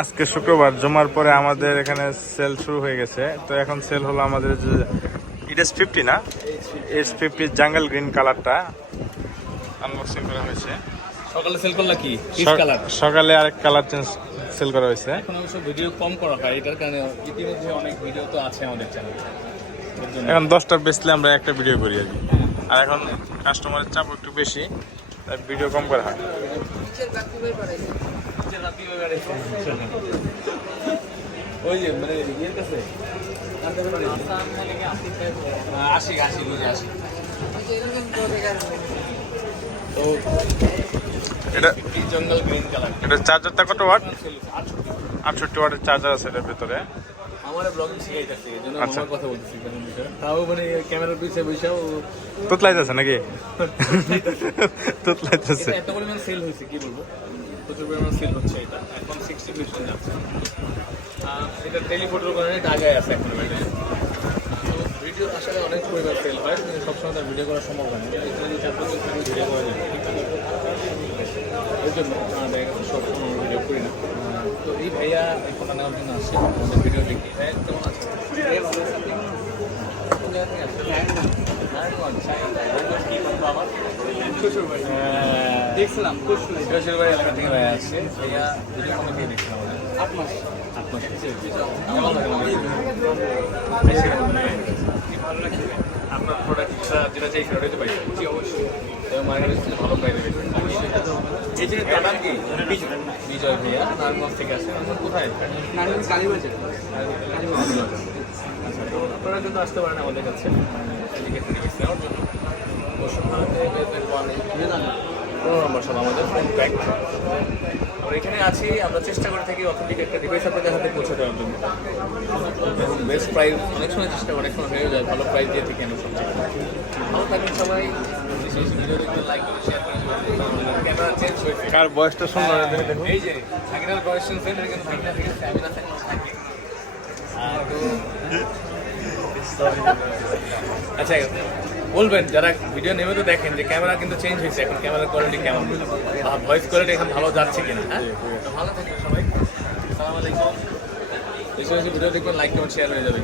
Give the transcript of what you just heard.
আজকে শুক্রবার জমার পরে আমাদের এখানে সেল শুরু হয়ে গেছে। তো এখন সেল হলো আমাদের যে ইডেস ফিফটি না? এস ফিফটি জাঙ্গল গ্রিন কালারটা আনবক্সিং করা হয়েছে। সকালে সেল করলা কি? কালার সকালে আরেক কালার চেঞ্জ সেল করা হয়েছে। এখন অবশ্য ভিডিও কম করা হয় এটার কারণে ইতিমধ্যে অনেক ভিডিও তো আছে আমাদের চ্যানেলে এখন দশটা বেসলে আমরা একটা ভিডিও করি আর কি। আর এখন কাস্টমারের চাপ একটু বেশি। ভিডিও কম করা হয়। ওই যে মানে ইয়ের কাছে? তো এটা জঙ্গল গ্রিন কালার এটা চার্জারটা কত ওয়াট আটষট্টি। ওয়াটের চার্জার আছে এটার ভিতরে। আমার ব্লগিং শিখাইতেছে এই জন্য আচ্ছা। আমার কথা বলতেছি। তাও মানে ক্যামেরার পিছিয়ে বসেও তুতলাইতেছে নাকি? তুতলাইতেছে। এত পরিমাণ সেল হয়েছে কি বলব? প্রচুর পরিমাণ সেল হচ্ছে এটা। এখন সিক্সটি পার্সেন্ট যাচ্ছে এটা টেলিফোটোর কারণে এটা আগে আছে এখন তো ভিডিও আসলে অনেক পরিমাণ সেল হয় কিন্তু সবসময় তার ভিডিও করা সম্ভব হয় না। এখানে চার পাঁচ ভিডিও করা যায়। এই জন্য দেখা গেছে সব ভিডিও করি না। তো এই ভাইয়া ওই ফোনটা নেওয়ার জন্য আসছে ভিডিও দেখি। ভাইয়া কেমন আছে কি বলব আমার? দেখছিলাম শ্বশুর বাড়ি এলাকা থেকে ভাইয়া আসছে ভাইয়া ভিডিও কত দিয়ে দেখছিলাম। আট মাস। আট মাস। কেমন লাগে আমাদের? বেশি ভালো লাগে? কি ভালো লাগছে? আপনার প্রোডাক্টটা যেটা চাই সেটা জি অবশ্যই। এবং ভালো এই যে তার নাম কি বিজয় ভাইয়া নারায়ণগঞ্জ থেকে আসে কোথায়? কালীবাজার। আপনারা কিন্তু আসতে পারেন আমাদের কাছে টিকিট নেওয়ার জন্য। পনেরো নম্বর সব আমাদের ফোন আমরা এখানে আছি আমরা চেষ্টা করে থাকি অথেন্টিক একটা ডিভাইস আপনাদের হাতে পৌঁছে দেওয়ার জন্য। বেস্ট প্রাইস অনেক সময় চেষ্টা করে অনেক সময় হয়ে যায় ভালো প্রাইস দিয়ে থাকি আমরা সব ভালো থাকবেন সবাই। করে শেয়ার করে ক্যামেরা চেঞ্জ হয়েছে কার বয়সটা দেখুন। এই যে আগের কোয়েশ্চেন সেন্টার কিন্তু থেকে থাকে। আর আচ্ছা বলবেন যারা ভিডিও নেমে তো দেখেন যে ক্যামেরা কিন্তু চেঞ্জ হয়েছে এখন ক্যামেরার কোয়ালিটি কেমন? ভয়েস কোয়ালিটি এখন ভালো যাচ্ছে কিনা হ্যাঁ? ভালো থাকবেন সবাই। আসসালামু আলাইকুম। বেশি বেশি ভিডিও দেখবেন লাইক কমেন্ট শেয়ার হয়ে যাবে